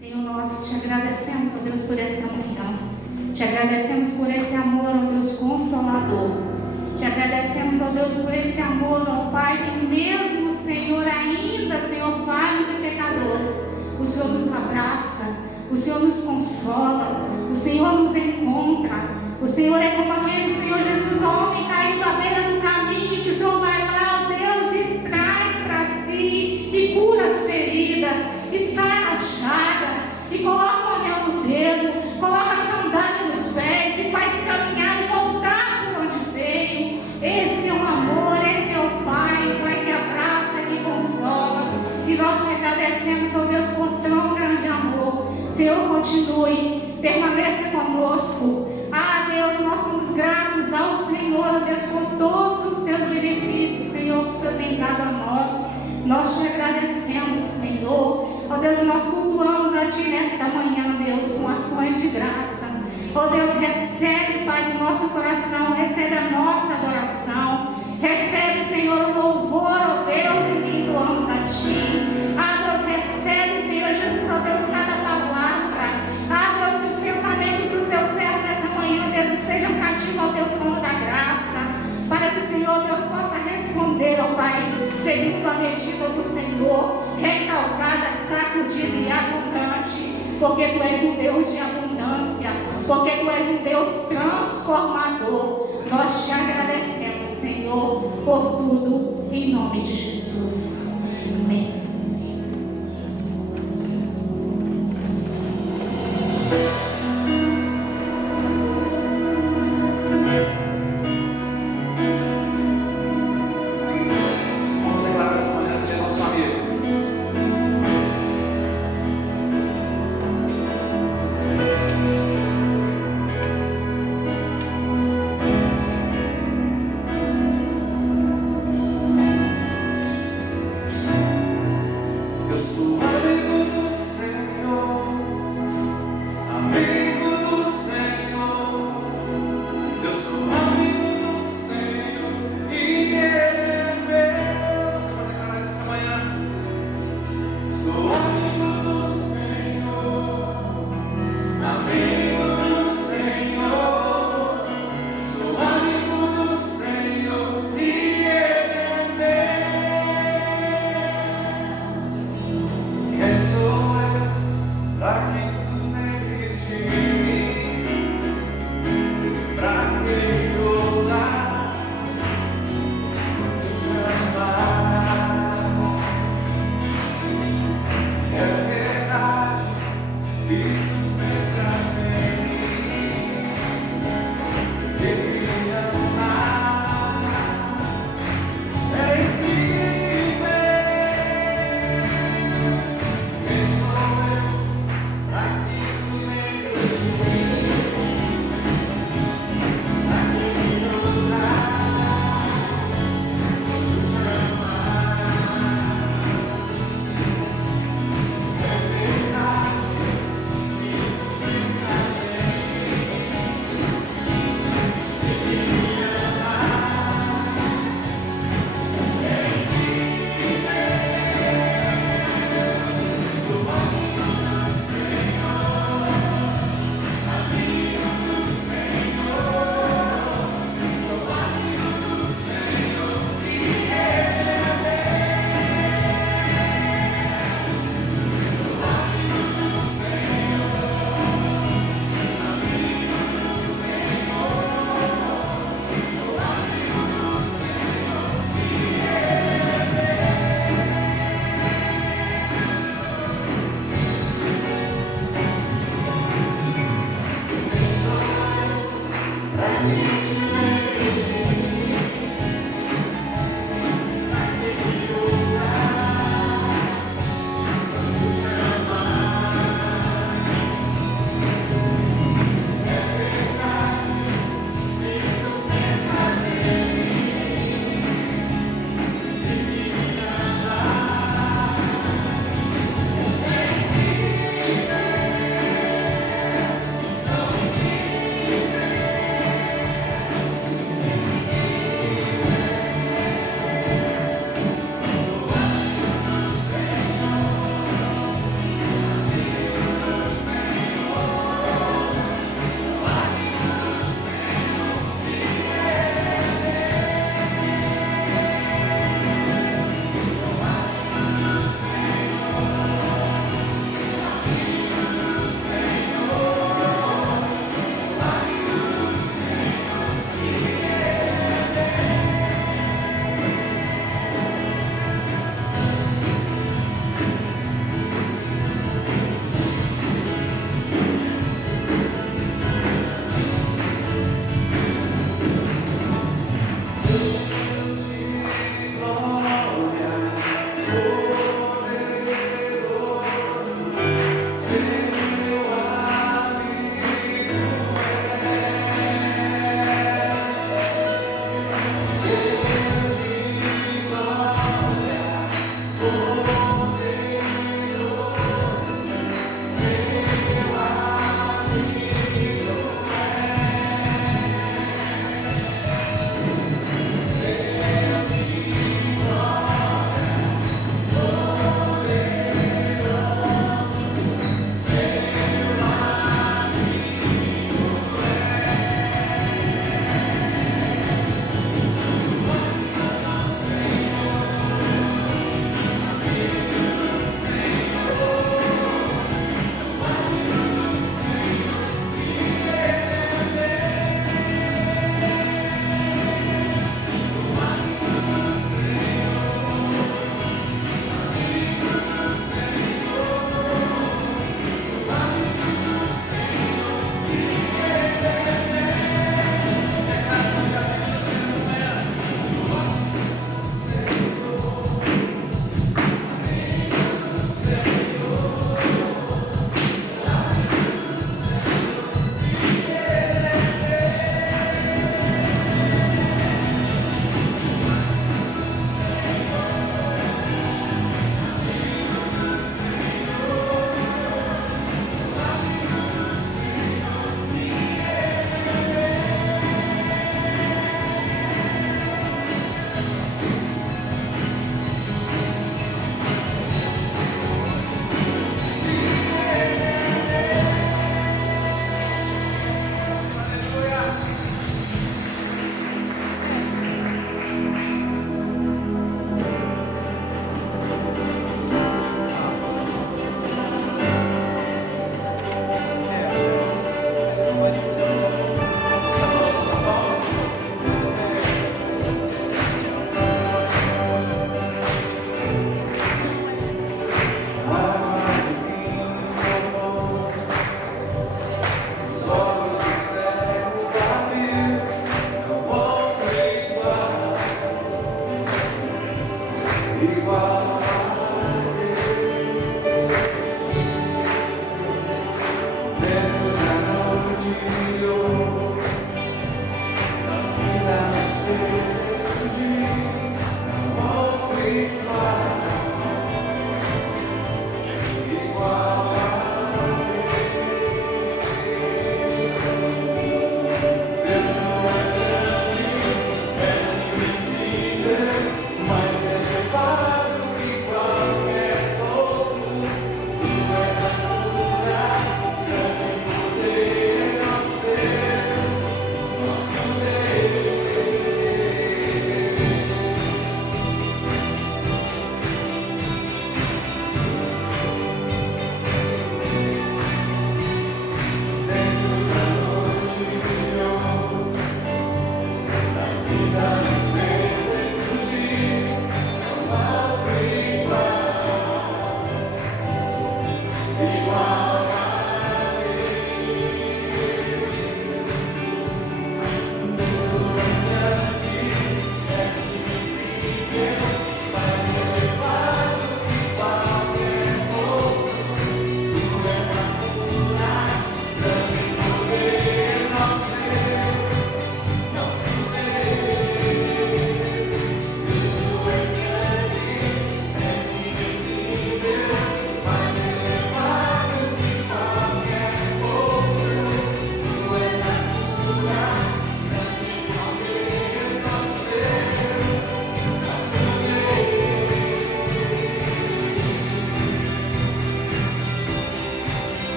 Senhor, nós te agradecemos, ó Deus, por esta manhã. Te agradecemos por esse amor, ó Deus, consolador. Te agradecemos, ó Deus, por esse amor, ó Pai, que mesmo, Senhor, ainda, Senhor, falhos e pecadores, o Senhor nos abraça, o Senhor nos consola, o Senhor nos encontra. O Senhor é como aquele, Senhor Jesus, homem caído à beira do caminho, que o Senhor vai lá, ó Deus, e traz para si, e cura as feridas, e sara as chagas, e coloca o anel no dedo, coloca a sandália nos pés, e faz caminhar e voltar por onde veio. Esse é o amor, esse é o Pai que abraça, que consola. E nós te agradecemos, ó Deus, por tão grande amor. Senhor, continue, permaneça conosco. Ah, Deus, nós somos gratos ao Senhor, ó Deus, por todos os teus benefícios, Senhor, que o Senhor tem dado a nós. Nós te agradecemos, Senhor. Ó Deus, nós cultuamos a Ti nesta manhã, Deus, com ações de graça. Ó Deus, recebe, Pai, do nosso coração, recebe a nossa adoração. Recebe, Senhor, o louvor, ó Deus, em que entoamos a Ti. Ah, Deus, recebe, Senhor Jesus, ó Deus, cada palavra. Ah, Deus, que os pensamentos dos teus servos nessa manhã, Deus, estejam cativos ao Teu trono da graça. Para que o Senhor, Deus, possa responder, ó Pai, segundo a medida do Senhor, recalcada, sacudida e abundante. Porque Tu és um Deus de abundância, porque Tu és um Deus transformador. Nós te agradecemos, Senhor, por tudo, em nome de Jesus. Amém.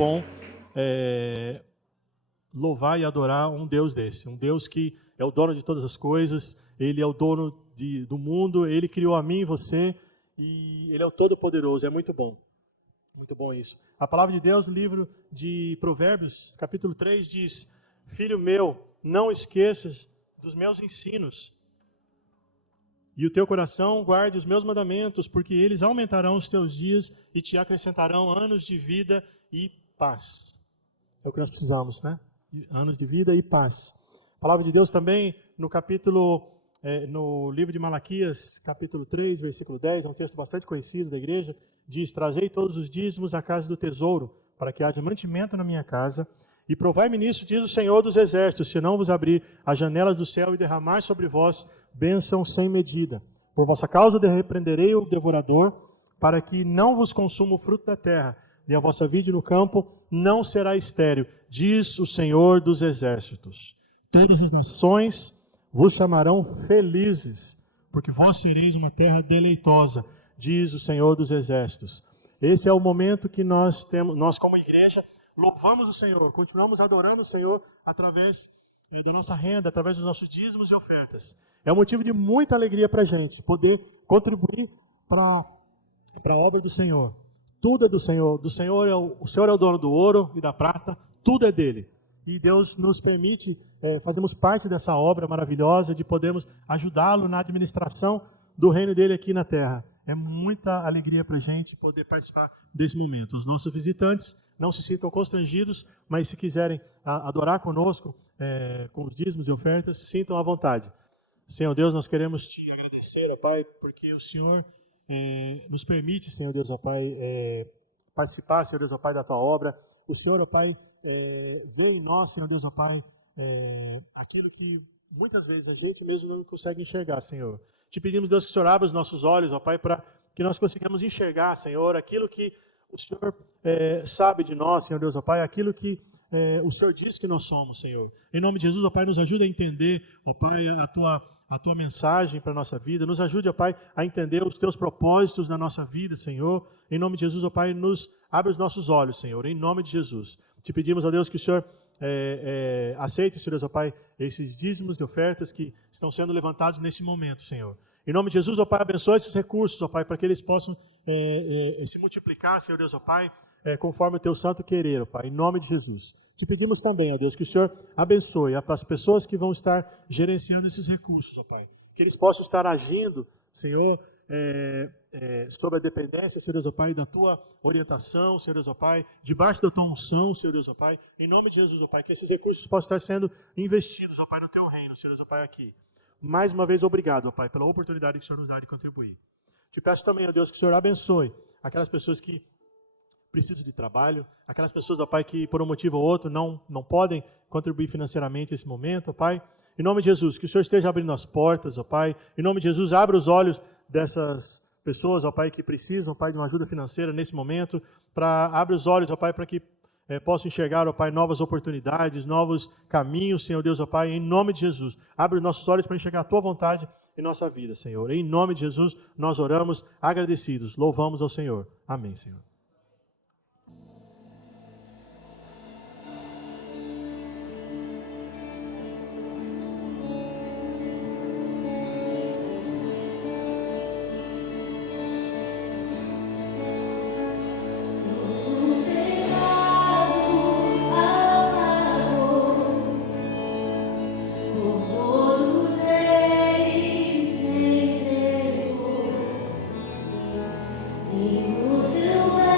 bom louvar e adorar um Deus desse, um Deus que é o dono de todas as coisas, Ele é o dono do mundo, Ele criou a mim e você, e Ele é o Todo-Poderoso. É muito bom isso. A palavra de Deus no livro de Provérbios, capítulo 3, diz: Filho meu, não esqueças dos meus ensinos, e o teu coração guarde os meus mandamentos, porque eles aumentarão os teus dias e te acrescentarão anos de vida e paz. É o que nós precisamos, né? Anos de vida e paz. A palavra de Deus também no livro de Malaquias, capítulo 3, versículo 10, é um texto bastante conhecido da igreja, diz: Trazei todos os dízimos à casa do tesouro, para que haja mantimento na minha casa, E provai-me nisso, diz o Senhor dos Exércitos, se não vos abrir as janelas do céu e derramar sobre vós bênção sem medida. Por vossa causa repreenderei o devorador, para que não vos consuma o fruto da terra, e a vossa vide no campo não será estéril, diz o Senhor dos Exércitos. Todas as nações vos chamarão felizes, porque vós sereis uma terra deleitosa, diz o Senhor dos Exércitos. Esse é o momento que nós temos, nós como igreja, louvamos o Senhor, continuamos adorando o Senhor através da nossa renda, através dos nossos dízimos e ofertas. É um motivo de muita alegria para a gente, poder contribuir para a obra do Senhor. Tudo é do Senhor. O Senhor é o dono do ouro e da prata, tudo é dele. E Deus nos permite, fazermos parte dessa obra maravilhosa, de podermos ajudá-lo na administração do reino dele aqui na terra. É muita alegria para a gente poder participar desse momento. Os nossos visitantes não se sintam constrangidos, mas se quiserem adorar conosco, com os dízimos e ofertas, sintam à vontade. Senhor Deus, nós queremos te agradecer, ó Pai, porque o Senhor nos permite, Senhor Deus, ó Pai, participar, Senhor Deus, ó Pai, da tua obra. O Senhor, ó Pai, vê em nós, Senhor Deus, ó Pai, aquilo que muitas vezes a gente mesmo não consegue enxergar, Senhor. Te pedimos, Deus, que o Senhor abra os nossos olhos, ó Pai, para que nós consigamos enxergar, Senhor, aquilo que o Senhor sabe de nós, Senhor Deus, ó Pai, aquilo que o Senhor diz que nós somos, Senhor. Em nome de Jesus, ó Pai, nos ajude a entender, ó Pai, a tua mensagem para a nossa vida. Nos ajude, ó Pai, a entender os teus propósitos na nossa vida, Senhor. Em nome de Jesus, ó Pai, nos abre os nossos olhos, Senhor. Em nome de Jesus. Te pedimos, ó Deus, que o Senhor aceite, Senhor Deus, ó Pai, esses dízimos e ofertas que estão sendo levantados nesse momento, Senhor. Em nome de Jesus, ó Pai, abençoe esses recursos, ó Pai, para que eles possam se multiplicar, Senhor Deus, ó Pai, conforme o teu santo querer, ó Pai, em nome de Jesus. Te pedimos também, ó Deus, que o Senhor abençoe as pessoas que vão estar gerenciando esses recursos, ó Pai. Que eles possam estar agindo, Senhor, sobre a dependência, Senhor Deus, ó Pai, da tua orientação, Senhor Deus, ó Pai, debaixo da tua unção, Senhor Deus, ó Pai, em nome de Jesus, ó Pai, que esses recursos possam estar sendo investidos, ó Pai, no teu reino, Senhor Deus, ó Pai, aqui. Mais uma vez, obrigado, ó Pai, pela oportunidade que o Senhor nos dá de contribuir. Te peço também, ó Deus, que o Senhor abençoe aquelas pessoas que precisam de trabalho, aquelas pessoas, ó Pai, que por um motivo ou outro não podem contribuir financeiramente nesse momento, ó Pai. Em nome de Jesus, que o Senhor esteja abrindo as portas, ó Pai. Em nome de Jesus, abra os olhos dessas pessoas, ó Pai, que precisam, ó Pai, de uma ajuda financeira nesse momento. Abre os olhos, ó Pai, para que possam enxergar, ó Pai, novas oportunidades, novos caminhos, Senhor Deus, ó Pai, em nome de Jesus. Abre os nossos olhos para enxergar a Tua vontade em nossa vida, Senhor. Em nome de Jesus, nós oramos agradecidos. Louvamos ao Senhor. Amém, Senhor. E o seu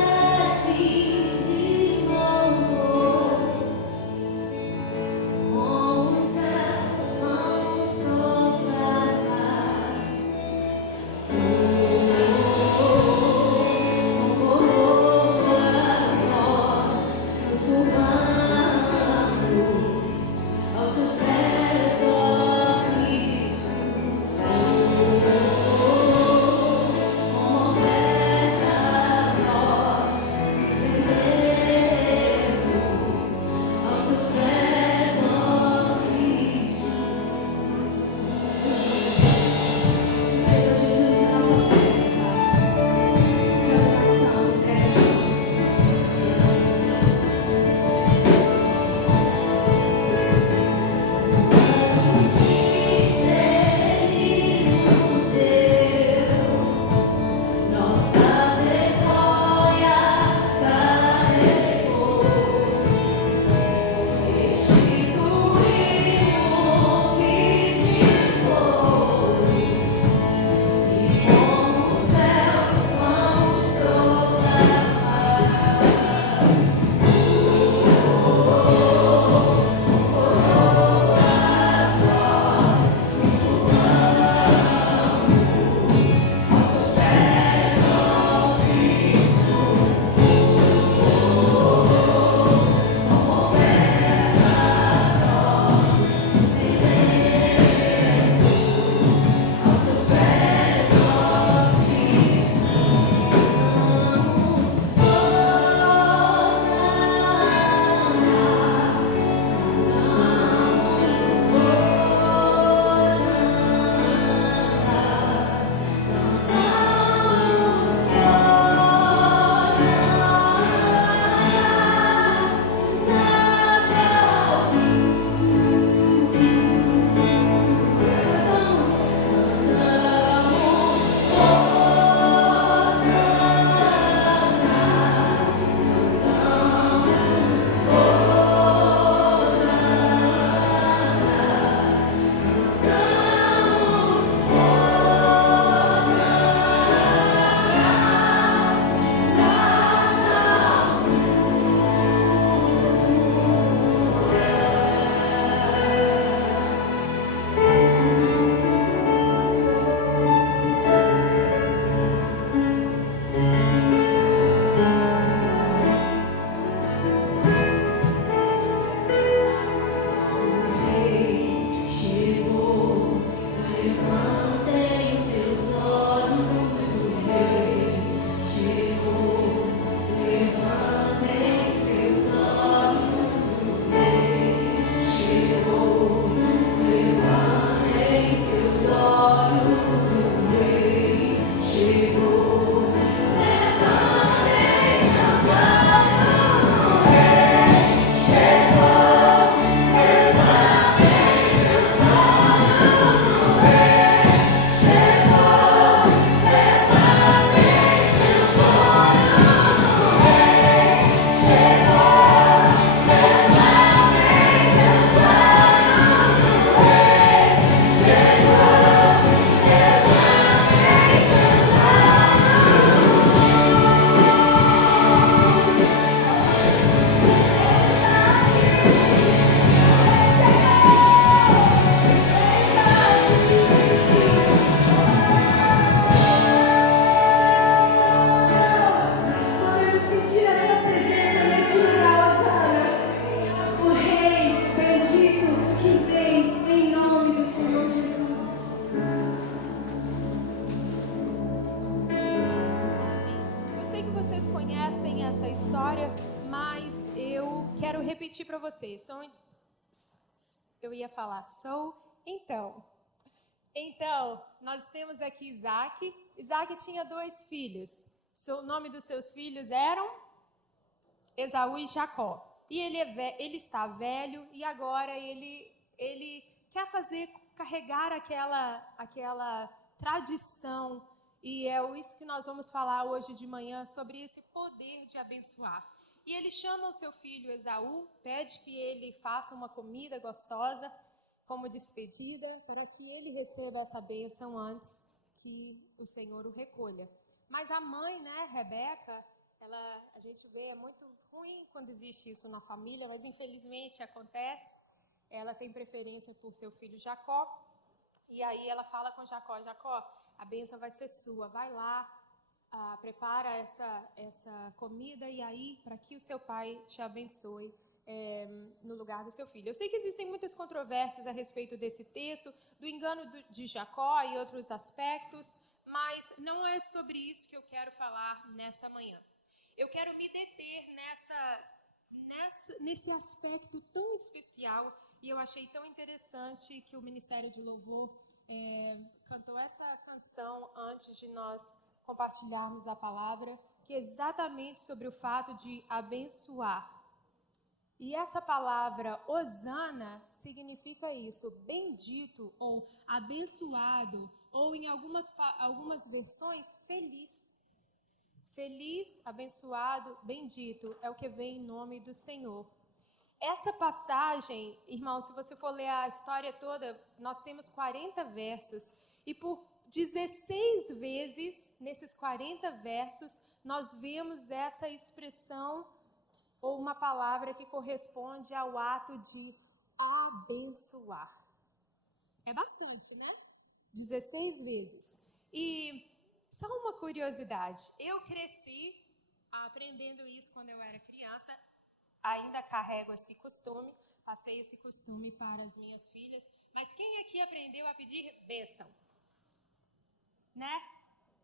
história, mas eu quero repetir para vocês. Então, nós temos aqui Isaac. Isaac tinha 2 filhos. O nome dos seus filhos eram Esaú e Jacó. E ele está velho e agora ele quer carregar aquela tradição. E é isso que nós vamos falar hoje de manhã, sobre esse poder de abençoar. E ele chama o seu filho Esaú, pede que ele faça uma comida gostosa como despedida, para que ele receba essa bênção antes que o Senhor o recolha. Mas a mãe, né, Rebeca, a gente vê, é muito ruim quando existe isso na família, mas infelizmente acontece. Ela tem preferência por seu filho Jacó, e aí ela fala com Jacó: Jacó, a bênção vai ser sua, vai lá, prepara essa comida, e aí, para que o seu pai te abençoe no lugar do seu filho. Eu sei que existem muitas controvérsias a respeito desse texto, do engano de Jacó e outros aspectos, mas não é sobre isso que eu quero falar nessa manhã. Eu quero me deter nesse aspecto tão especial, e eu achei tão interessante que o Ministério de Louvor cantou essa canção antes de nós compartilharmos a palavra, que é exatamente sobre o fato de abençoar. E essa palavra Hosana significa isso, bendito ou abençoado, ou em algumas versões, feliz. Feliz, abençoado, bendito é o que vem em nome do Senhor. Essa passagem, irmão, se você for ler a história toda, nós temos 40 versos, e por 16 vezes, nesses 40 versos, nós vemos essa expressão ou uma palavra que corresponde ao ato de abençoar. É bastante, né? 16 vezes. E só uma curiosidade, eu cresci aprendendo isso quando eu era criança, ainda carrego esse costume, passei esse costume para as minhas filhas, mas quem aqui aprendeu a pedir bênção? Né?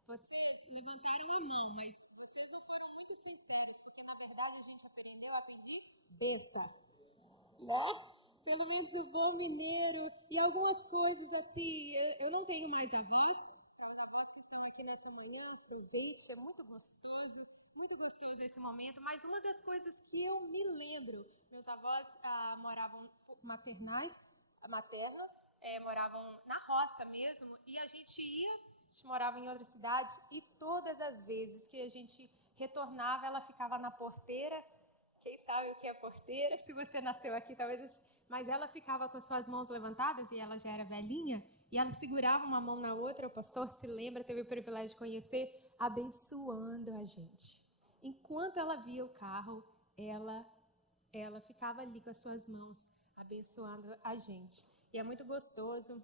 Vocês levantaram a mão, mas vocês não foram muito sinceros, porque na verdade a gente aprendeu a pedir bênção. Né? Pelo menos o bom mineiro e algumas coisas assim. Eu não tenho mais avós, as avós que estão aqui nessa manhã, presente, é muito gostoso esse momento, mas uma das coisas que eu me lembro, meus avós moravam maternas, moravam na roça mesmo, e a gente morava em outra cidade, e todas as vezes que a gente retornava, ela ficava na porteira. Quem sabe o que é porteira? Se você nasceu aqui, talvez... Mas ela ficava com suas mãos levantadas, e ela já era velhinha, e ela segurava uma mão na outra, o pastor se lembra, teve o privilégio de conhecer, abençoando a gente. Enquanto ela via o carro, ela ficava ali com as suas mãos, abençoando a gente. E é muito gostoso,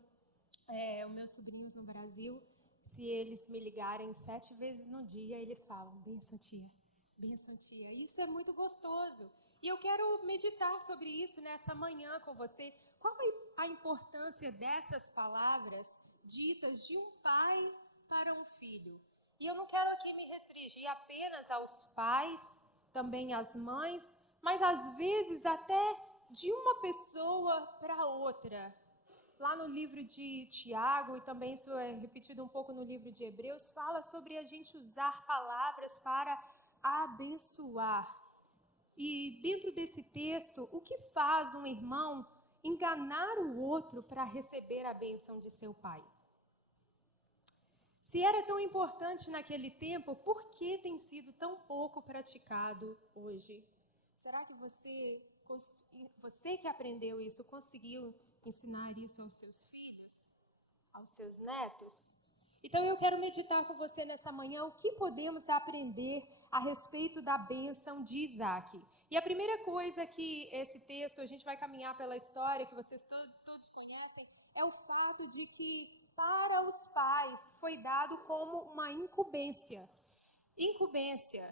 os meus sobrinhos no Brasil, se eles me ligarem 7 vezes no dia, eles falam, benção tia, benção tia. Isso é muito gostoso. E eu quero meditar sobre isso nessa manhã com você. Qual é a importância dessas palavras ditas de um pai para um filho? E eu não quero aqui me restringir apenas aos pais, também às mães, mas às vezes até de uma pessoa para outra. Lá no livro de Tiago, e também isso é repetido um pouco no livro de Hebreus, fala sobre a gente usar palavras para abençoar. E dentro desse texto, o que faz um irmão enganar o outro para receber a bênção de seu pai? Se era tão importante naquele tempo, por que tem sido tão pouco praticado hoje? Será que você que aprendeu isso, conseguiu ensinar isso aos seus filhos, aos seus netos? Então eu quero meditar com você nessa manhã o que podemos aprender a respeito da bênção de Isaac. E a primeira coisa que esse texto, a gente vai caminhar pela história que vocês todos conhecem, é o fato de que para os pais foi dado como uma incumbência. Incumbência,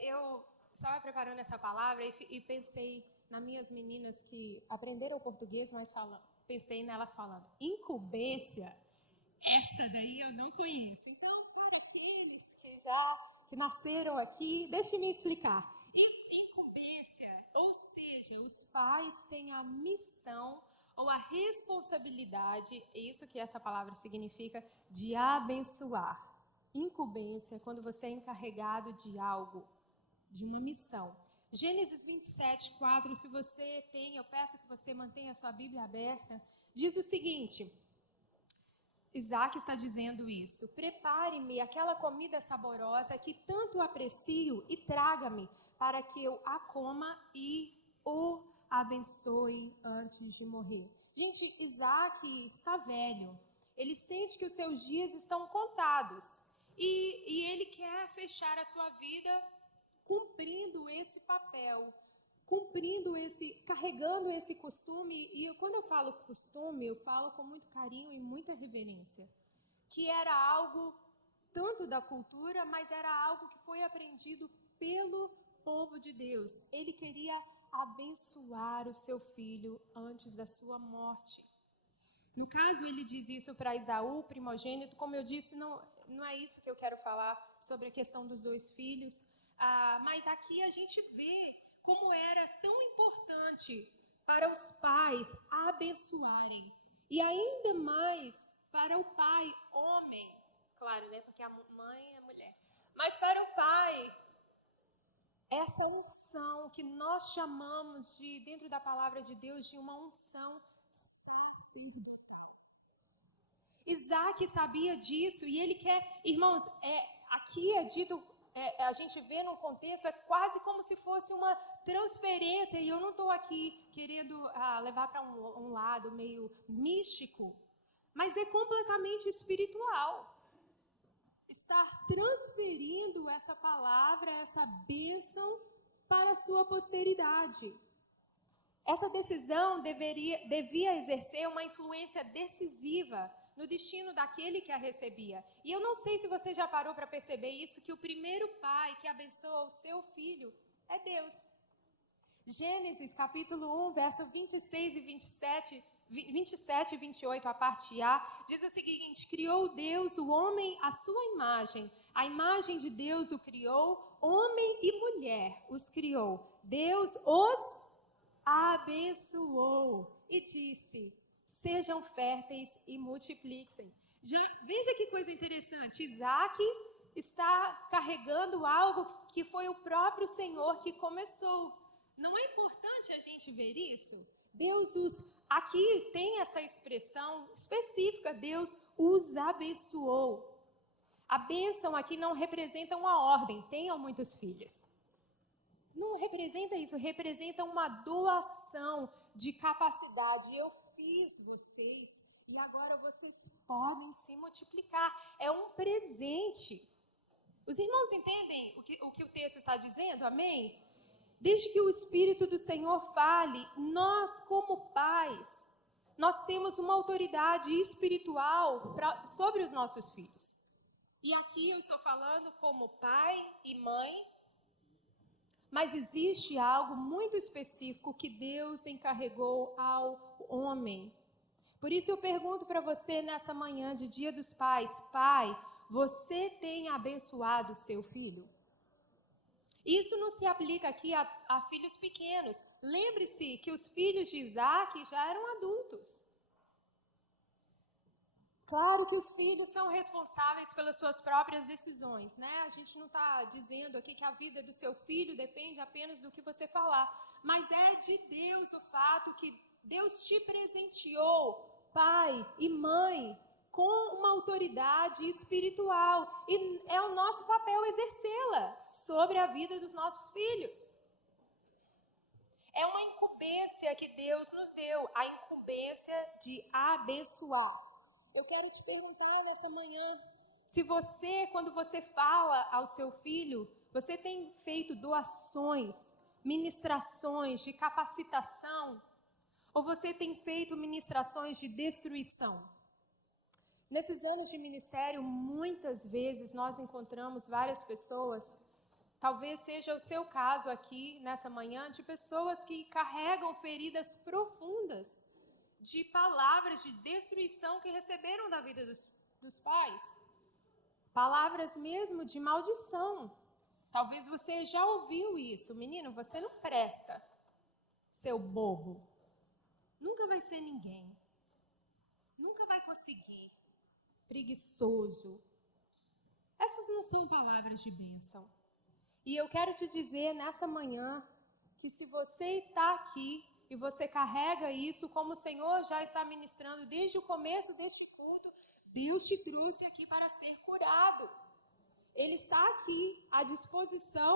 eu estava preparando essa palavra e pensei nas minhas meninas que aprenderam o português, mas pensei nelas falando, incumbência, essa daí eu não conheço. Então, para aqueles que nasceram aqui, deixe-me explicar. Incumbência, ou seja, os pais têm a missão ou a responsabilidade, é isso que essa palavra significa, de abençoar. Incumbência é quando você é encarregado de algo, de uma missão. Gênesis 27, 4, se você tem, eu peço que você mantenha a sua Bíblia aberta, diz o seguinte: Isaac está dizendo isso: prepare-me aquela comida saborosa que tanto aprecio e traga-me para que eu a coma e o abençoe antes de morrer. Gente, Isaac está velho, ele sente que os seus dias estão contados e ele quer fechar a sua vida cumprindo esse papel, carregando esse costume. E quando eu falo costume, eu falo com muito carinho e muita reverência, que era algo tanto da cultura, mas era algo que foi aprendido pelo povo de Deus. Ele queria abençoar o seu filho antes da sua morte. No caso, ele diz isso para Esaú, primogênito. Como eu disse, não é isso que eu quero falar sobre a questão dos dois filhos. Mas aqui a gente vê como era tão importante para os pais abençoarem. E ainda mais para o pai, homem. Claro, né? Porque a mãe é mulher. Mas para o pai, essa unção que nós chamamos de, dentro da palavra de Deus, de uma unção sacerdotal. Isaac sabia disso e ele quer, irmãos, aqui é dito, a gente vê no contexto, é quase como se fosse uma transferência, e eu não estou aqui querendo levar para um lado meio místico, mas é completamente espiritual. Estar transferindo essa palavra, essa bênção para a sua posteridade. Essa decisão devia exercer uma influência decisiva no destino daquele que a recebia. E eu não sei se você já parou para perceber isso, que o primeiro pai que abençoa o seu filho é Deus. Gênesis capítulo 1, verso 26 e 27 e 28, a parte A, diz o seguinte: criou Deus o homem à sua imagem, a imagem de Deus o criou, homem e mulher os criou. Deus os abençoou e disse: sejam férteis e multipliquem. Veja que coisa interessante, Isaac está carregando algo que foi o próprio Senhor que começou. Não é importante a gente ver isso? Aqui tem essa expressão específica, Deus os abençoou. A bênção aqui não representa uma ordem, tenham muitos filhos. Não representa isso, representa uma doação de capacidade. Eu fiz vocês e agora vocês podem se multiplicar. É um presente. Os irmãos entendem o que o texto está dizendo? Amém? Desde que o Espírito do Senhor fale, nós como pais, nós temos uma autoridade espiritual sobre os nossos filhos. E aqui eu estou falando como pai e mãe, mas existe algo muito específico que Deus encarregou ao homem. Por isso eu pergunto para você nessa manhã de Dia dos Pais: pai, você tem abençoado o seu filho? Isso não se aplica aqui a filhos pequenos. Lembre-se que os filhos de Isaac já eram adultos. Claro que os filhos são responsáveis pelas suas próprias decisões, né? A gente não está dizendo aqui que a vida do seu filho depende apenas do que você falar, mas é de Deus o fato que Deus te presenteou, pai e mãe, com uma autoridade espiritual, e é o nosso papel exercê-la sobre a vida dos nossos filhos. É uma incumbência que Deus nos deu, a incumbência de abençoar. Eu quero te perguntar nessa manhã, se você, quando você fala ao seu filho, você tem feito doações, ministrações de capacitação, ou você tem feito ministrações de destruição? Nesses anos de ministério, muitas vezes nós encontramos várias pessoas, talvez seja o seu caso aqui nessa manhã, de pessoas que carregam feridas profundas de palavras de destruição que receberam da vida dos pais. Palavras mesmo de maldição. Talvez você já ouviu isso. Menino, você não presta, seu bobo. Nunca vai ser ninguém. Nunca vai conseguir. Preguiçoso. Essas não são palavras de bênção. E eu quero te dizer nessa manhã que se você está aqui e você carrega isso, como o Senhor já está ministrando desde o começo deste culto, Deus te trouxe aqui para ser curado. Ele está aqui à disposição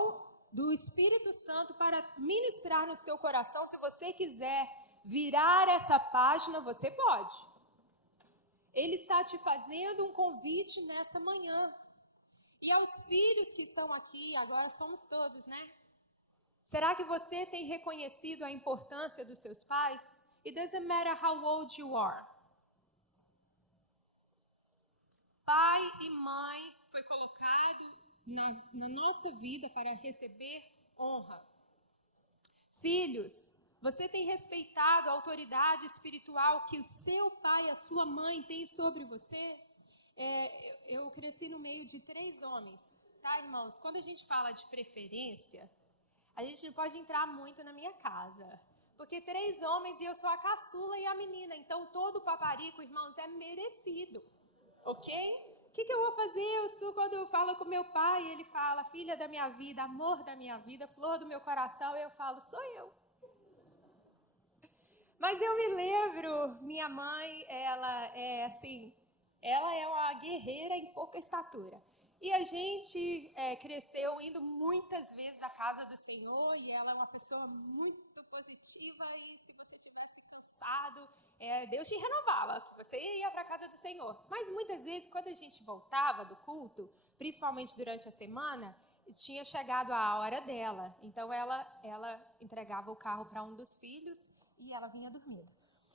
do Espírito Santo para ministrar no seu coração. Se você quiser virar essa página, você pode. Ele está te fazendo um convite nessa manhã. E aos filhos que estão aqui, agora somos todos, né? Será que você tem reconhecido a importância dos seus pais? It doesn't matter how old you are. Pai e mãe foi colocado na nossa vida para receber honra. Filhos, você tem respeitado a autoridade espiritual que o seu pai e a sua mãe têm sobre você? Eu cresci no meio de 3 homens, tá, irmãos? Quando a gente fala de preferência, a gente não pode entrar muito na minha casa, porque 3 homens e eu sou a caçula e a menina, então todo paparico, irmãos, é merecido, ok? O que eu vou fazer? Quando eu falo com meu pai, ele fala, filha da minha vida, amor da minha vida, flor do meu coração, eu falo, sou eu. Mas eu me lembro, minha mãe, ela é uma guerreira em pouca estatura. E a gente cresceu indo muitas vezes à casa do Senhor, e ela é uma pessoa muito positiva, e se você tivesse cansado, Deus te renovava, que você ia para a casa do Senhor. Mas muitas vezes, quando a gente voltava do culto, principalmente durante a semana, tinha chegado a hora dela. Então, ela entregava o carro para um dos filhos e ela vinha dormindo.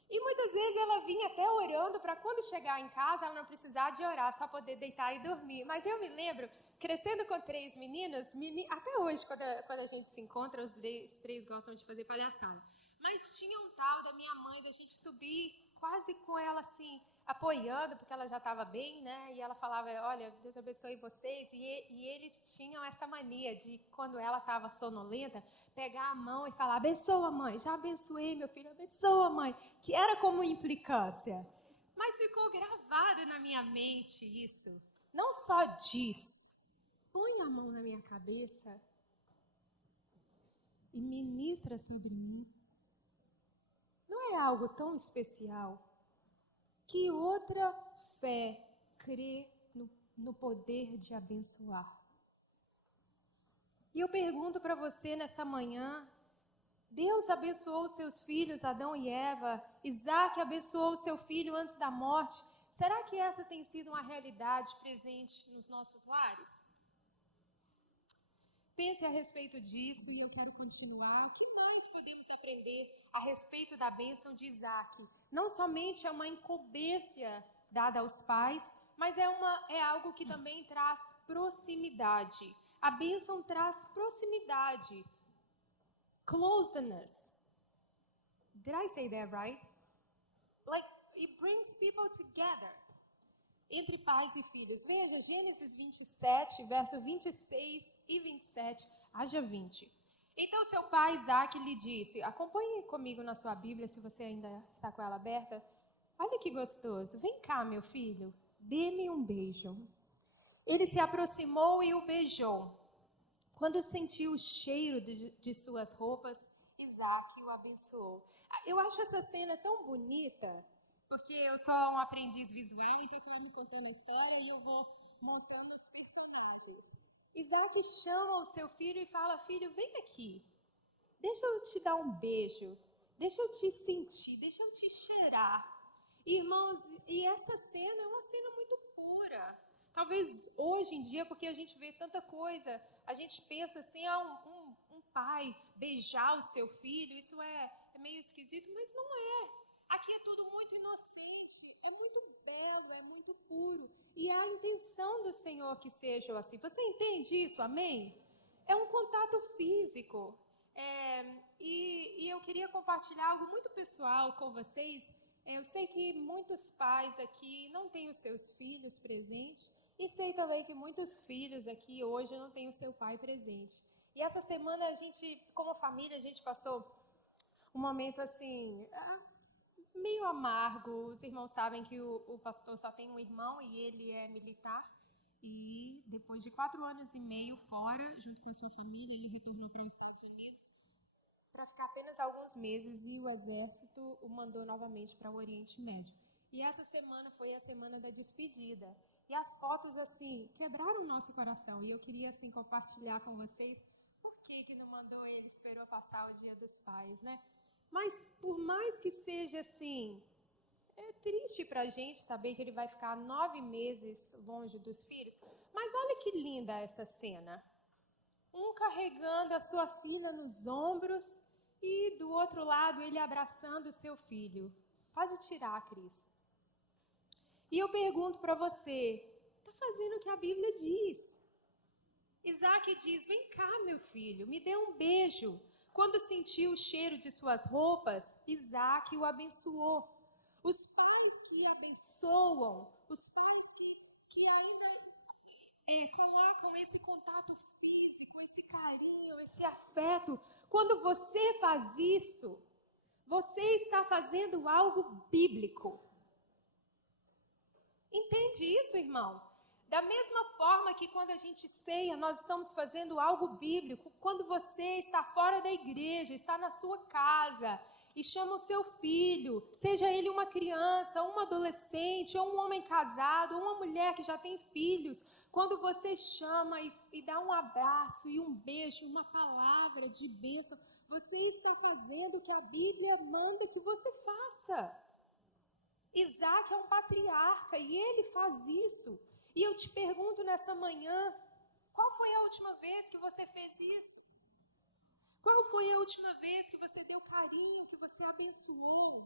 E muitas vezes ela vinha até orando para quando chegar em casa, ela não precisar de orar, só poder deitar e dormir. Mas eu me lembro, crescendo com 3 meninos, até hoje, quando a gente se encontra, os 3 gostam de fazer palhaçada. Mas tinha um tal da minha mãe, da gente subir quase com ela assim, apoiando, porque ela já estava bem, né? E ela falava, olha, Deus abençoe vocês. E eles tinham essa mania de, quando ela estava sonolenta, pegar a mão e falar, abençoa, mãe, já abençoei, meu filho, abençoa, mãe. Que era como implicância. Mas ficou gravado na minha mente isso. Não só diz, põe a mão na minha cabeça e ministra sobre mim. Não é algo tão especial? Que outra fé crê no poder de abençoar? E eu pergunto para você nessa manhã, Deus abençoou seus filhos, Adão e Eva, Isaac abençoou o seu filho antes da morte. Será que essa tem sido uma realidade presente nos nossos lares? Pense a respeito disso e eu quero continuar. O que mais podemos aprender a respeito da bênção de Isaac? Não somente é uma incumbência dada aos pais, mas é algo que também traz proximidade. A bênção traz proximidade. Closeness. Did I say that right? Like, it brings people together. Entre pais e filhos. Veja, Gênesis 27, verso 26 e 27, haja 20. Então seu pai Isaac lhe disse, acompanhe comigo na sua Bíblia, se você ainda está com ela aberta. Olha que gostoso, vem cá meu filho, dê-me um beijo. Ele se aproximou e o beijou. Quando sentiu o cheiro de suas roupas, Isaac o abençoou. Eu acho essa cena tão bonita, porque eu sou um aprendiz visual, então você vai me contando a história e eu vou montando os personagens. Isaac chama o seu filho e fala, filho, vem aqui, deixa eu te dar um beijo, deixa eu te sentir, deixa eu te cheirar. Irmãos, e essa cena é uma cena muito pura. Talvez hoje em dia, porque a gente vê tanta coisa, a gente pensa assim, um pai beijar o seu filho, isso é meio esquisito, mas não é. Aqui é tudo muito inocente, é muito belo, é muito puro. E é a intenção do Senhor que seja assim. Você entende isso? Amém? É um contato físico. E eu queria compartilhar algo muito pessoal com vocês. Eu sei que muitos pais aqui não têm os seus filhos presentes, E sei também que muitos filhos aqui hoje não têm o seu pai presente. E essa semana a gente, como família, a gente passou um momento assim, meio amargo. Os irmãos sabem que o pastor só tem um irmão e ele é militar. E depois de 4 anos e meio fora, junto com a sua família, ele retornou para os Estados Unidos para ficar apenas alguns meses e o exército o mandou novamente para o Oriente Médio. E essa semana foi a semana da despedida. E as fotos, assim, quebraram o nosso coração. E eu queria, assim, compartilhar com vocês por que não mandou ele, esperou passar o Dia dos Pais, né? Mas por mais que seja, assim, é triste para a gente saber que ele vai ficar 9 meses longe dos filhos. Mas olha que linda essa cena. Um carregando a sua filha nos ombros e do outro lado ele abraçando o seu filho. Pode tirar, Cris. E eu pergunto para você, está fazendo o que a Bíblia diz? Isaac diz, vem cá, meu filho, me dê um beijo. Quando sentiu o cheiro de suas roupas, Isaac o abençoou. Os pais que abençoam, os pais que ainda colocam esse contato físico, esse carinho, esse afeto. Quando você faz isso, você está fazendo algo bíblico. Entende isso, irmão? Da mesma forma que quando a gente ceia, nós estamos fazendo algo bíblico. Quando você está fora da igreja, está na sua casa e chama o seu filho, seja ele uma criança, um adolescente, ou um homem casado, ou uma mulher que já tem filhos, quando você chama e dá um abraço e um beijo, uma palavra de bênção, você está fazendo o que a Bíblia manda que você faça. Isaac é um patriarca e ele faz isso. E eu te pergunto nessa manhã, qual foi a última vez que você fez isso? Qual foi a última vez que você deu carinho, que você abençoou?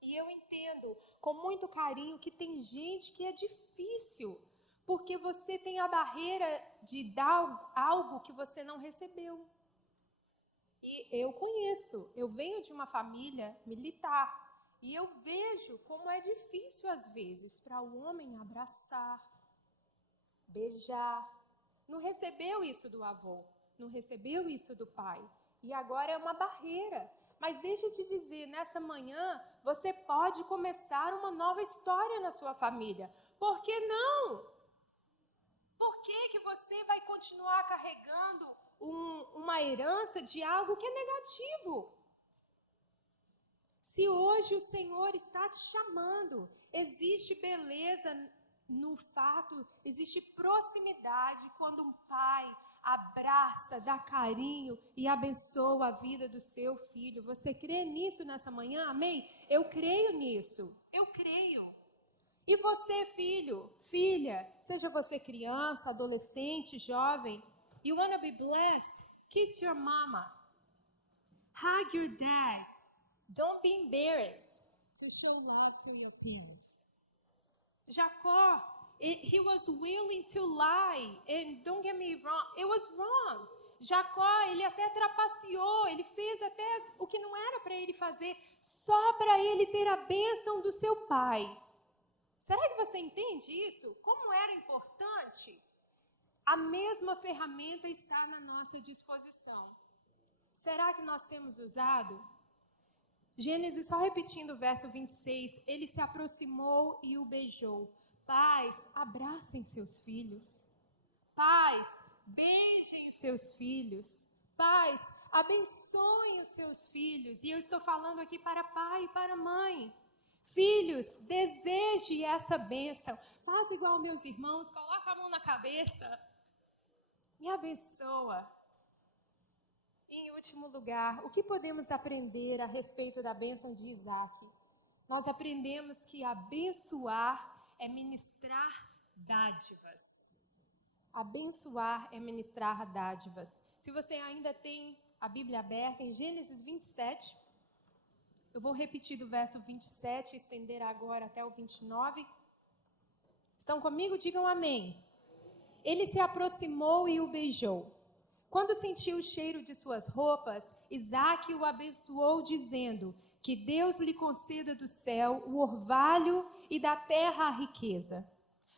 E eu entendo com muito carinho que tem gente que é difícil, porque você tem a barreira de dar algo que você não recebeu. E eu conheço, eu venho de uma família militar. E eu vejo como é difícil, às vezes, para o homem abraçar, beijar. Não recebeu isso do avô, não recebeu isso do pai. E agora é uma barreira. Mas deixa eu te dizer, nessa manhã, você pode começar uma nova história na sua família. Por que não? Por que você vai continuar carregando uma herança de algo que é negativo? Se hoje o Senhor está te chamando, existe beleza no fato, existe proximidade quando um pai abraça, dá carinho e abençoa a vida do seu filho. Você crê nisso nessa manhã? Amém? Eu creio nisso, eu creio. E você, filho, filha, seja você criança, adolescente, jovem, you wanna be blessed? Kiss your mama. Hug your dad. Don't be embarrassed to show love to your parents. Jacó, he was willing to lie, and don't get me wrong, it was wrong. Jacó, ele até trapaceou, ele fez até o que não era para ele fazer, só para ele ter a bênção do seu pai. Será que você entende isso? Como era importante? A mesma ferramenta está na nossa disposição. Será que nós temos usado? Gênesis, só repetindo o verso 26, ele se aproximou e o beijou. Pais, abracem seus filhos. Pais, beijem os seus filhos. Pais, abençoem os seus filhos. E eu estou falando aqui para pai e para mãe. Filhos, deseje essa bênção. Faz igual meus irmãos, coloca a mão na cabeça. Me abençoa. Em último lugar, o que podemos aprender a respeito da bênção de Isaac? Nós aprendemos que abençoar é ministrar dádivas. Abençoar é ministrar dádivas. Se você ainda tem a Bíblia aberta, em Gênesis 27, eu vou repetir do verso 27 e estender agora até o 29. Estão comigo? Digam amém. Ele se aproximou e o beijou. Quando sentiu o cheiro de suas roupas, Isaac o abençoou, dizendo: que Deus lhe conceda do céu o orvalho e da terra a riqueza.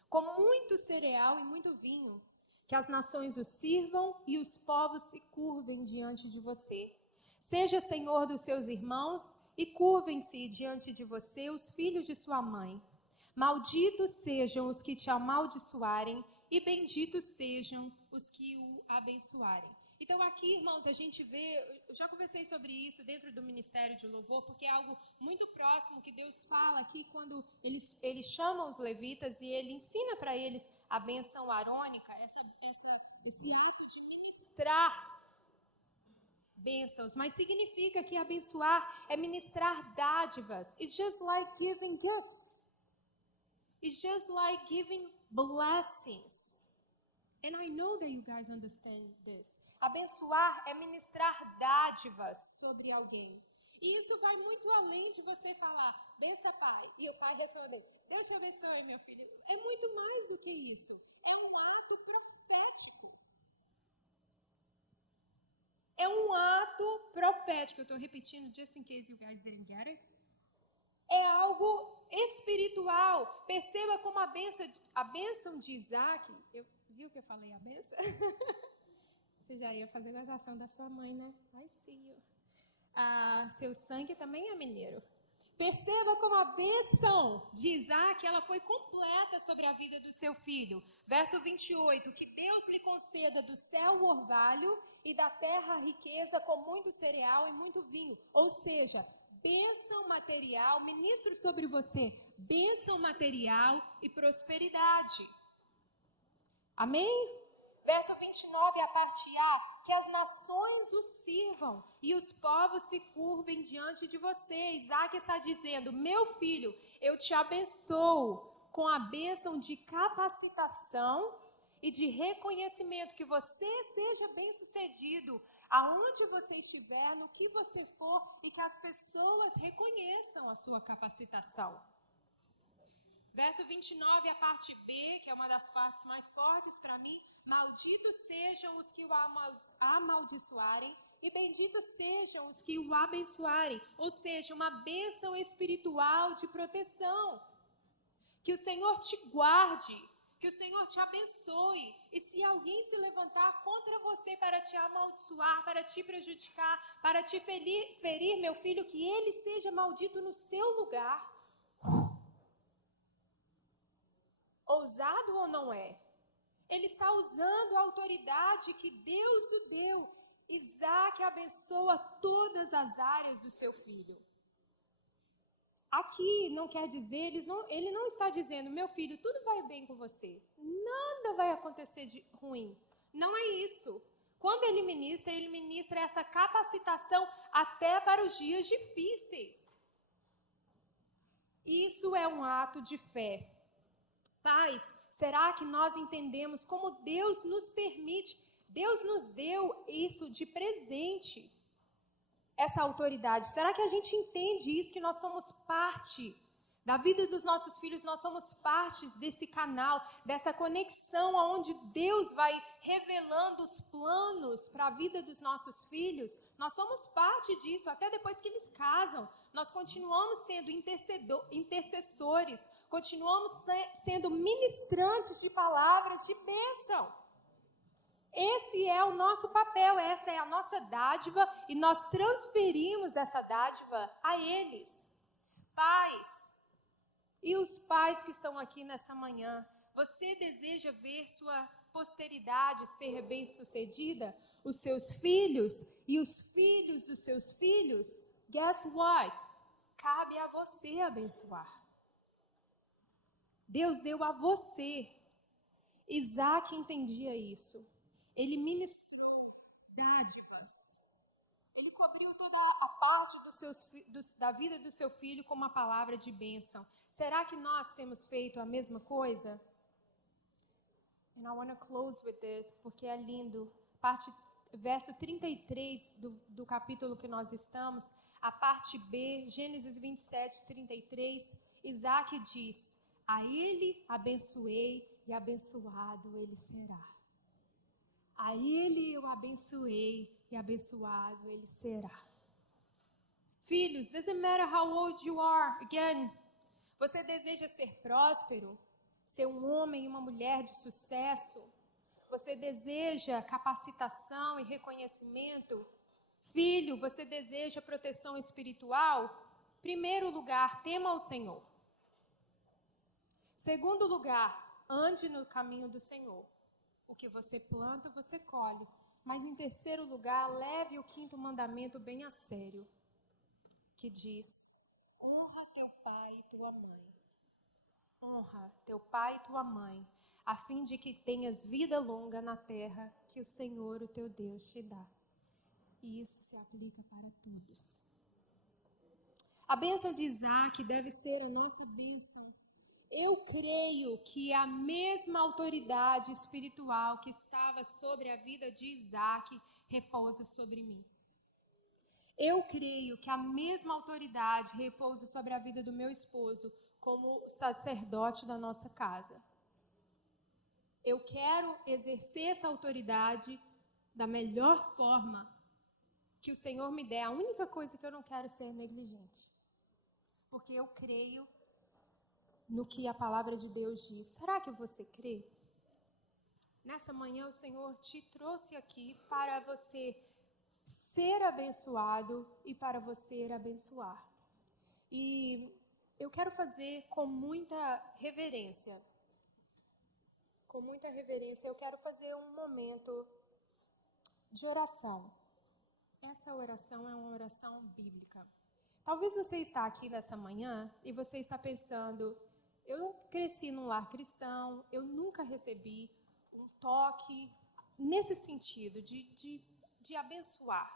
com muito cereal e muito vinho. Que as nações o sirvam e os povos se curvem diante de você. Seja senhor dos seus irmãos e curvem-se diante de você os filhos de sua mãe. Malditos sejam os que te amaldiçoarem e benditos sejam os que o abençoarem. Então aqui, irmãos, a gente vê, eu já conversei sobre isso dentro do Ministério de Louvor, porque é algo muito próximo que Deus fala aqui quando ele chama os levitas e ele ensina para eles a bênção arônica, esse ato de ministrar bênçãos, mas significa que abençoar é ministrar dádivas. It's just like giving gifts. It's just like giving blessings. And I know that you guys understand this. Abençoar é ministrar dádivas sobre alguém. E isso vai muito além de você falar, bença pai, e o pai responder, Deus te abençoe, meu filho. É muito mais do que isso. É um ato profético. É um ato profético. Eu estou repetindo, just in case you guys didn't get it. É algo espiritual. Perceba como a bênção de Isaac, viu que eu falei a bênção? Você já ia fazer gozação da sua mãe, né? I see you. Seu sangue também é mineiro. Perceba como a bênção de Isaac, ela foi completa sobre a vida do seu filho. Verso 28, que Deus lhe conceda do céu o orvalho e da terra a riqueza com muito cereal e muito vinho. Ou seja, bênção material, ministro sobre você, bênção material e prosperidade. Amém? Verso 29, a parte A, que as nações o sirvam e os povos se curvem diante de você. Isaac está dizendo, meu filho, eu te abençoo com a bênção de capacitação e de reconhecimento, que você seja bem-sucedido aonde você estiver, no que você for, e que as pessoas reconheçam a sua capacitação. Verso 29, a parte B, que é uma das partes mais fortes para mim, malditos sejam os que o amaldiçoarem e benditos sejam os que o abençoarem. Ou seja, uma bênção espiritual de proteção. Que o Senhor te guarde, que o Senhor te abençoe. E se alguém se levantar contra você para te amaldiçoar, para te prejudicar, para te ferir, meu filho, que ele seja maldito no seu lugar. Ousado ou não é? Ele está usando a autoridade que Deus o deu. Isaac abençoa todas as áreas do seu filho. Aqui não quer dizer, ele não está dizendo, meu filho, tudo vai bem com você. Nada vai acontecer de ruim. Não é isso. Quando ele ministra essa capacitação até para os dias difíceis. Isso é um ato de fé. Pais, será que nós entendemos como Deus nos permite, Deus nos deu isso de presente, essa autoridade? Será que a gente entende isso, que nós somos parte da vida dos nossos filhos, nós somos parte desse canal, dessa conexão onde Deus vai revelando os planos para a vida dos nossos filhos? Nós somos parte disso, até depois que eles casam. Nós continuamos sendo intercessores, continuamos sendo ministrantes de palavras de bênção. Esse é o nosso papel, essa é a nossa dádiva e nós transferimos essa dádiva a eles. Pais, e os pais que estão aqui nessa manhã, você deseja ver sua posteridade ser bem-sucedida? Os seus filhos e os filhos dos seus filhos? Guess what? Cabe a você abençoar. Deus deu a você. Isaac entendia isso. Ele ministrou dádivas. Ele cobriu toda a parte da vida do seu filho com uma palavra de bênção. Será que nós temos feito a mesma coisa? And I want to close with this, porque é lindo. Verso 33 do capítulo que nós estamos, a parte B, Gênesis 27, 33, Isaac diz, a ele abençoei e abençoado ele será. A ele eu abençoei e abençoado ele será. Filhos, doesn't matter how old you are. Again, você deseja ser próspero? ser um homem e uma mulher de sucesso? Você deseja capacitação e reconhecimento? Filho, você deseja proteção espiritual? Primeiro lugar, tema ao Senhor. Segundo lugar, ande no caminho do Senhor. O que você planta, você colhe. Mas em terceiro lugar, leve o 5º mandamento bem a sério, que diz: honra teu pai e tua mãe. Honra teu pai e tua mãe, a fim de que tenhas vida longa na terra que o Senhor, o teu Deus, te dá. E isso se aplica para todos. A bênção de Isaac deve ser a nossa bênção. Eu creio que a mesma autoridade espiritual que estava sobre a vida de Isaac repousa sobre mim. Eu creio que a mesma autoridade repousa sobre a vida do meu esposo como sacerdote da nossa casa. Eu quero exercer essa autoridade da melhor forma que o Senhor me der. A única coisa que eu não quero é ser negligente. Porque eu creio no que a palavra de Deus diz. Será que você crê? Nessa manhã o Senhor te trouxe aqui para você ser abençoado e para você abençoar. E eu quero fazer com muita reverência. Com muita reverência, eu quero fazer um momento de oração. Essa oração é uma oração bíblica. Talvez você está aqui nessa manhã e você está pensando: eu cresci num lar cristão, eu nunca recebi um toque nesse sentido de abençoar.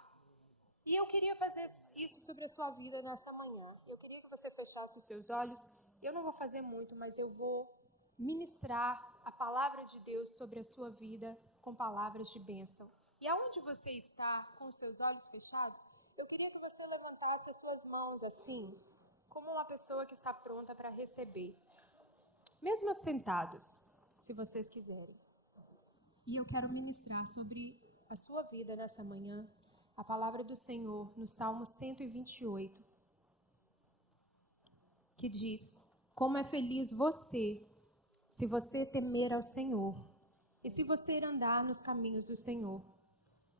E eu queria fazer isso sobre a sua vida nessa manhã. Eu queria que você fechasse os seus olhos. Eu não vou fazer muito, mas eu vou ministrar a palavra de Deus sobre a sua vida com palavras de bênção. E aonde você está com os seus olhos fechados, eu queria que você levantasse as suas mãos assim, como uma pessoa que está pronta para receber. Mesmo assentados, se vocês quiserem. E eu quero ministrar sobre a sua vida nessa manhã, a palavra do Senhor no Salmo 128, que diz: como é feliz você, se você temer ao Senhor, e se você andar nos caminhos do Senhor.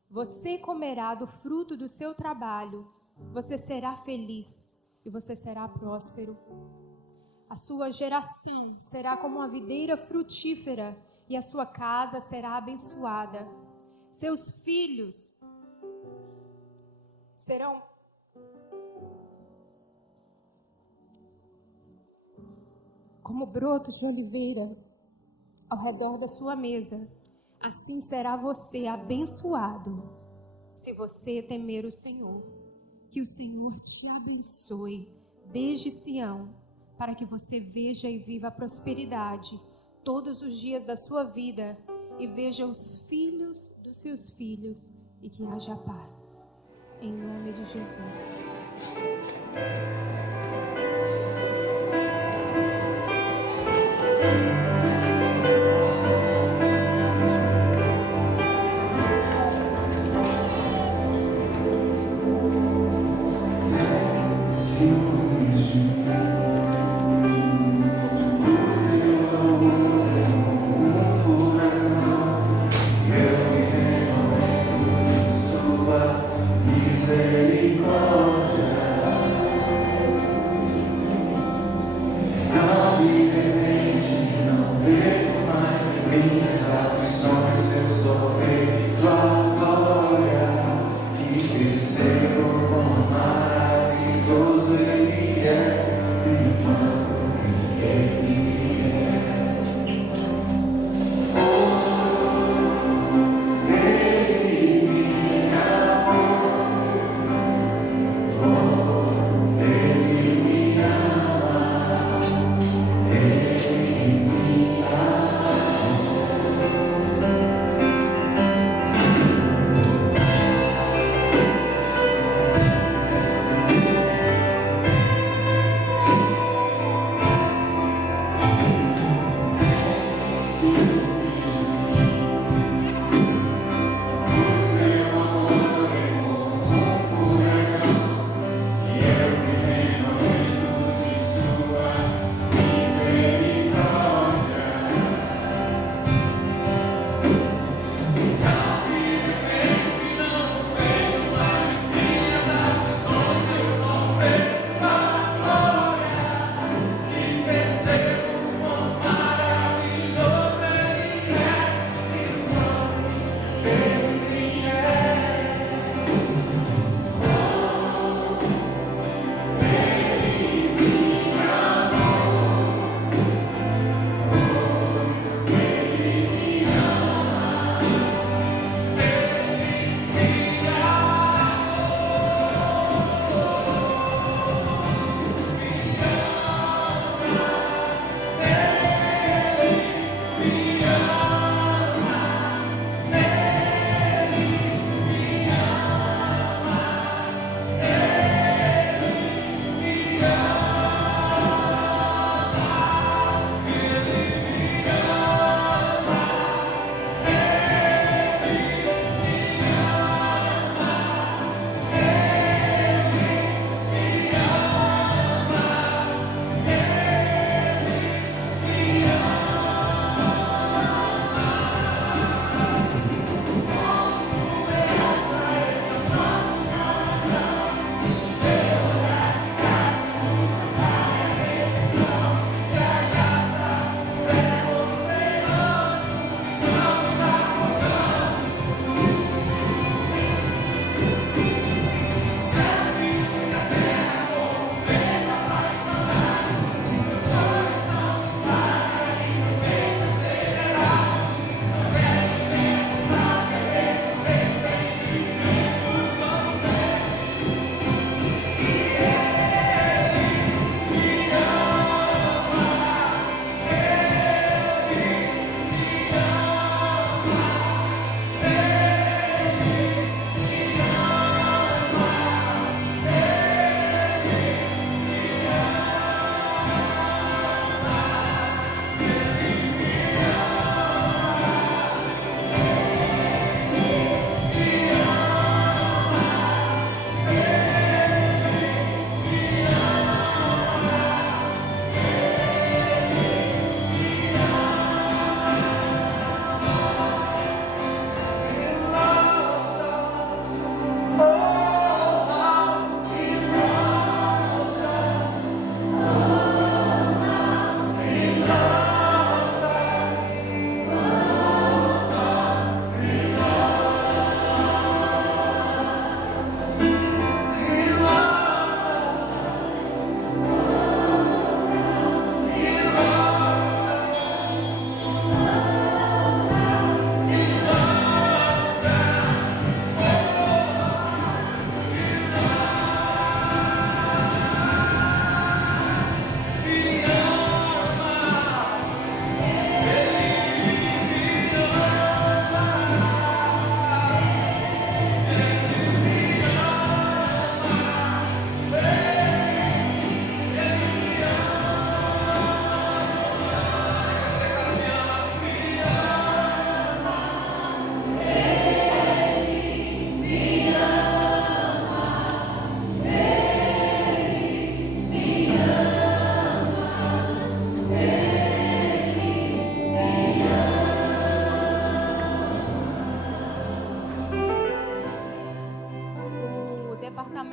Você comerá do fruto do seu trabalho, você será feliz e você será próspero. A sua geração será como uma videira frutífera e a sua casa será abençoada. Seus filhos serão como brotos de oliveira ao redor da sua mesa. Assim será você abençoado, se você temer o Senhor. Que o Senhor te abençoe desde Sião, para que você veja e viva a prosperidade todos os dias da sua vida e veja os filhos dos seus filhos e que haja paz. Em nome de Jesus.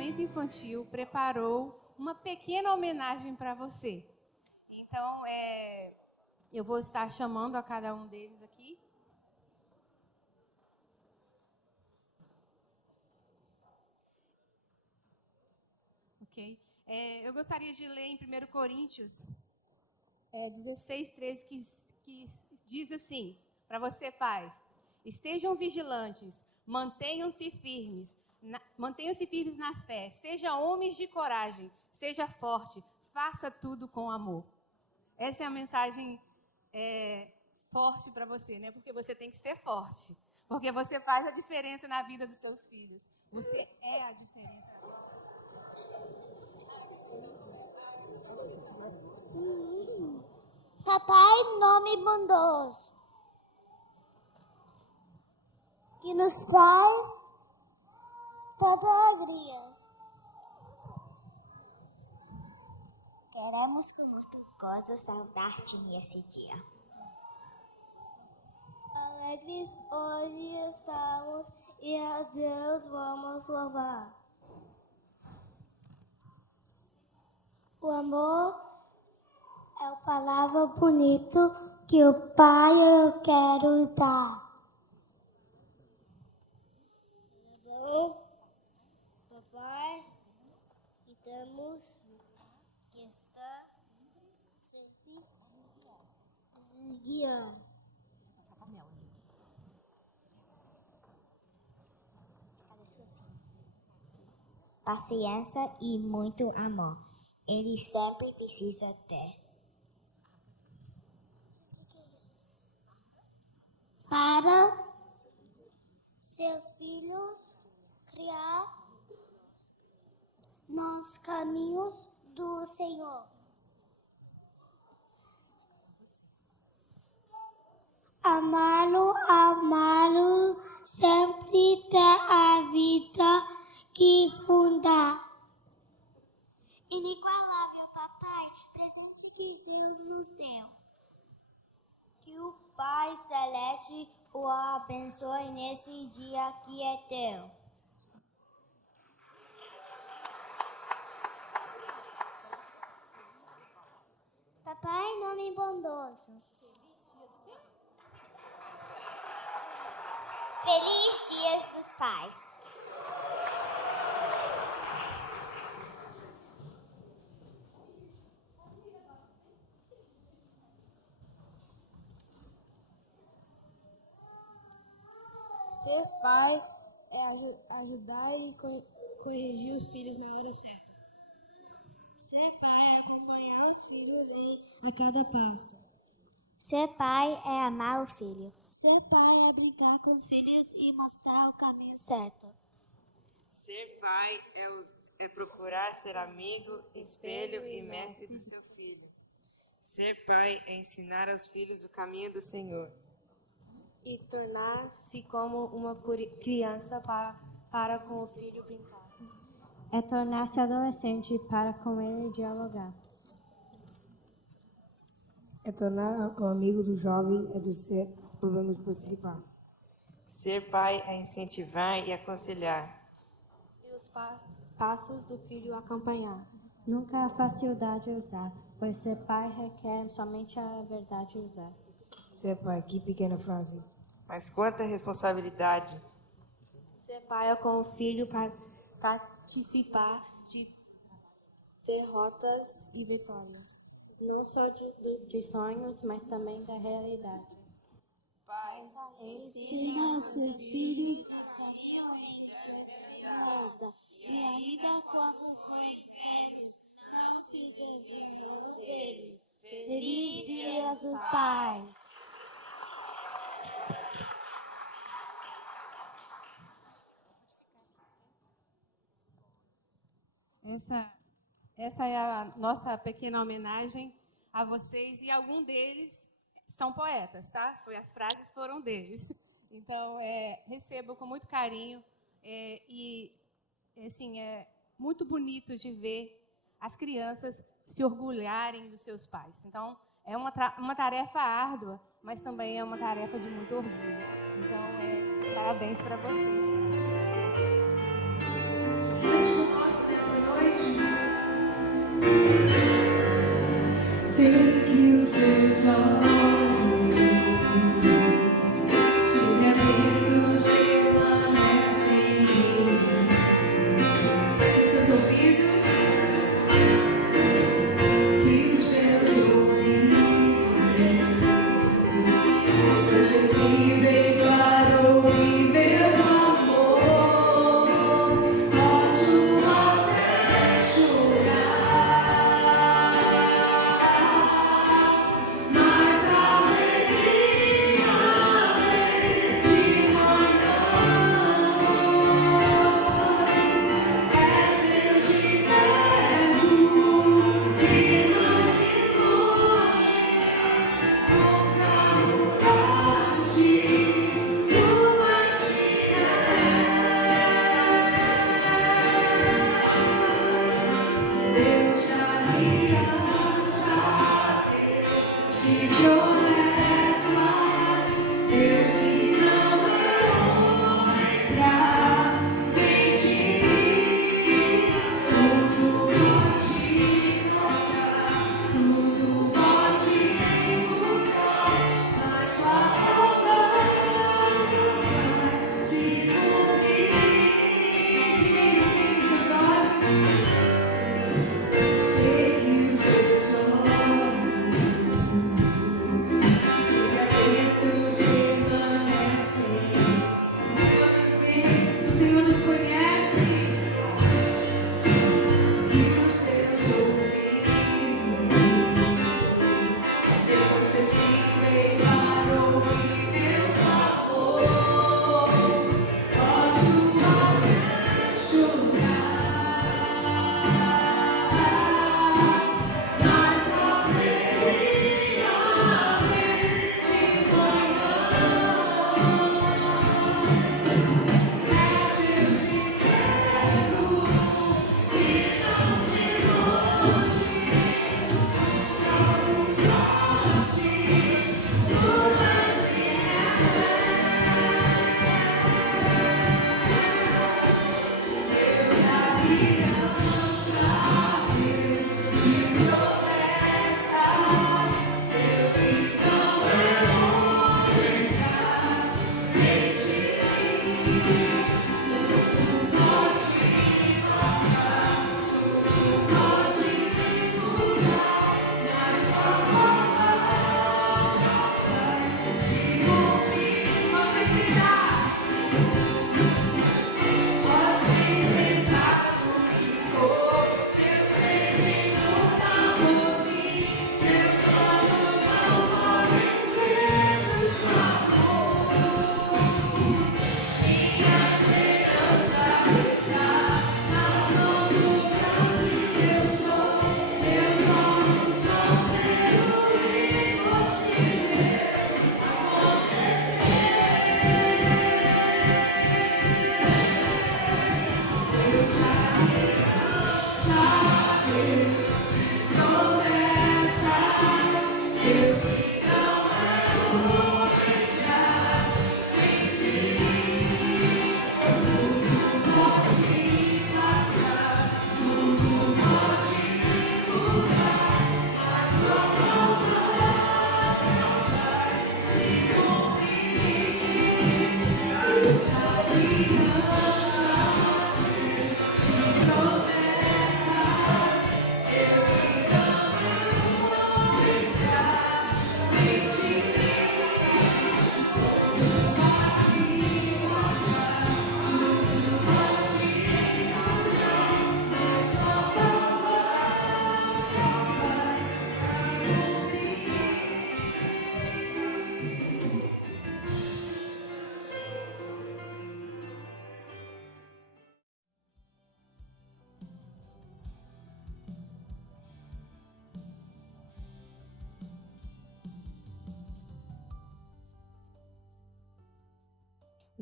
departamento infantil preparou uma pequena homenagem para você. Então, eu vou estar chamando a cada um deles aqui. Ok? Eu gostaria de ler em 1 Coríntios 16:13, que diz assim, para você, pai: estejam vigilantes, mantenham-se firmes na fé, sejam homens de coragem, seja forte, faça tudo com amor. Essa é a mensagem forte para você, né? Porque você tem que ser forte, porque você faz a diferença na vida dos seus filhos. Você é a diferença. Papai, nome bondoso, que nos traz tanta alegria. Queremos com muito gozo saudar-te nesse dia. Alegres hoje estamos e a Deus vamos louvar. O amor é a palavra bonita que o Pai eu quero dar. Bom, papai, estamos que está sempre guiando. Paciência e muito amor. Ele sempre precisa ter. Para seus filhos criar nos caminhos do Senhor. Amá-lo, sempre ter a vida que fundar. Inigualável, papai, presente que Deus nos deu. Que o Pai Celeste o abençoe nesse dia que é teu. Papai, nome bondoso. Feliz Dias dos Pais. Ser pai é ajudar e corrigir os filhos na hora certa. Ser pai é acompanhar os filhos a cada passo. Ser pai é amar o filho. Ser pai é brincar com os filhos e mostrar o caminho certo. Ser pai é procurar ser amigo, espelho e mestre do seu filho. Ser pai é ensinar aos filhos o caminho do Senhor. E tornar-se como uma criança para com o filho brincar. É tornar-se adolescente para com ele dialogar. É tornar o amigo do jovem, é do ser problemas participar. Ser pai é incentivar e aconselhar. E os passos do filho acompanhar. Nunca a facilidade usar, pois ser pai requer somente a verdade usar. Ser pai, que pequena frase. Mas quanta responsabilidade. Ser pai é com o filho para participar de derrotas e vitórias. Não só de sonhos, mas também da realidade. Pais, Ensina aos seus filhos o caminho em que anda, e ainda quando forem velhos, não se entenderão deles. Feliz Dia dos Pais! Essa é a nossa pequena homenagem a vocês, e algum deles são poetas, tá? As frases foram deles. Então, recebo com muito carinho e, assim, é muito bonito de ver as crianças se orgulharem dos seus pais. Então, é uma tarefa árdua, mas também é uma tarefa de muito orgulho. Então, parabéns para vocês. Antes do nosso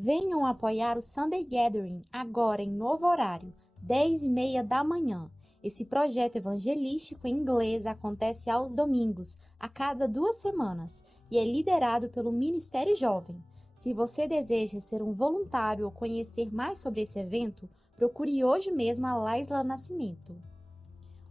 Venham apoiar o Sunday Gathering agora em novo horário, 10h30 da manhã. Esse projeto evangelístico em inglês acontece aos domingos, a cada 2 semanas, e é liderado pelo Ministério Jovem. Se você deseja ser um voluntário ou conhecer mais sobre esse evento, procure hoje mesmo a Laisla Nascimento.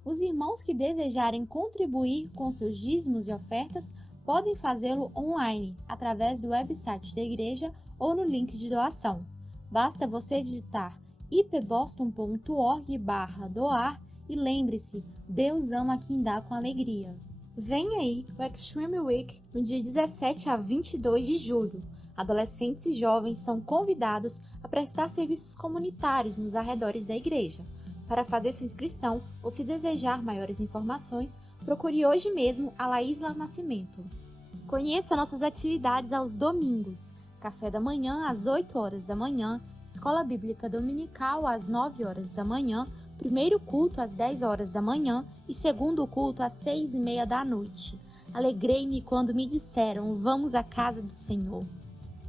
Os irmãos que desejarem contribuir com seus dízimos e ofertas podem fazê-lo online, através do website da igreja ou no link de doação. Basta você digitar ipboston.org/doar e lembre-se, Deus ama quem dá com alegria. Vem aí o Extreme Week no dia 17 a 22 de julho. Adolescentes e jovens são convidados a prestar serviços comunitários nos arredores da igreja. Para fazer sua inscrição ou se desejar maiores informações, procure hoje mesmo a Laísla Nascimento. Conheça nossas atividades aos domingos. Café da manhã às 8 horas da manhã, Escola Bíblica Dominical às 9 horas da manhã, primeiro culto às 10 horas da manhã e segundo culto às 6:30 da noite. Alegrei-me quando me disseram, vamos à casa do Senhor.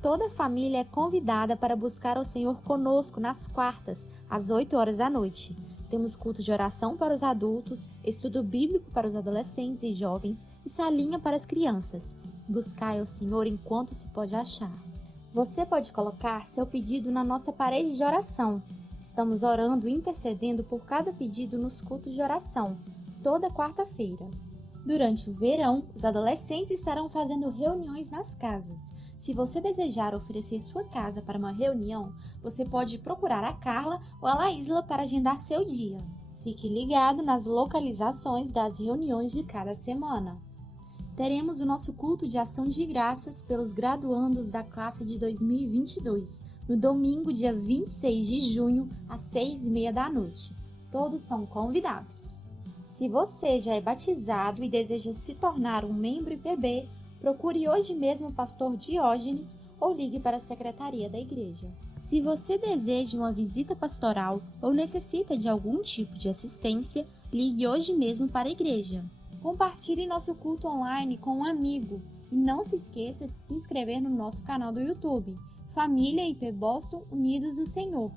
Toda a família é convidada para buscar o Senhor conosco nas quartas, às 8 horas da noite. Temos culto de oração para os adultos, estudo bíblico para os adolescentes e jovens e salinha para as crianças. Buscai ao Senhor enquanto se pode achar. Você pode colocar seu pedido na nossa parede de oração. Estamos orando e intercedendo por cada pedido nos cultos de oração, toda quarta-feira. Durante o verão, os adolescentes estarão fazendo reuniões nas casas. Se você desejar oferecer sua casa para uma reunião, você pode procurar a Carla ou a Laísla para agendar seu dia. Fique ligado nas localizações das reuniões de cada semana. Teremos o nosso culto de ação de graças pelos graduandos da classe de 2022, no domingo, dia 26 de junho, às 6:30 da noite. Todos são convidados. Se você já é batizado e deseja se tornar um membro IPB, procure hoje mesmo o pastor Diógenes ou ligue para a secretaria da igreja. Se você deseja uma visita pastoral ou necessita de algum tipo de assistência, ligue hoje mesmo para a igreja. Compartilhe nosso culto online com um amigo e não se esqueça de se inscrever no nosso canal do YouTube, Família IP Boston Unidos do Senhor.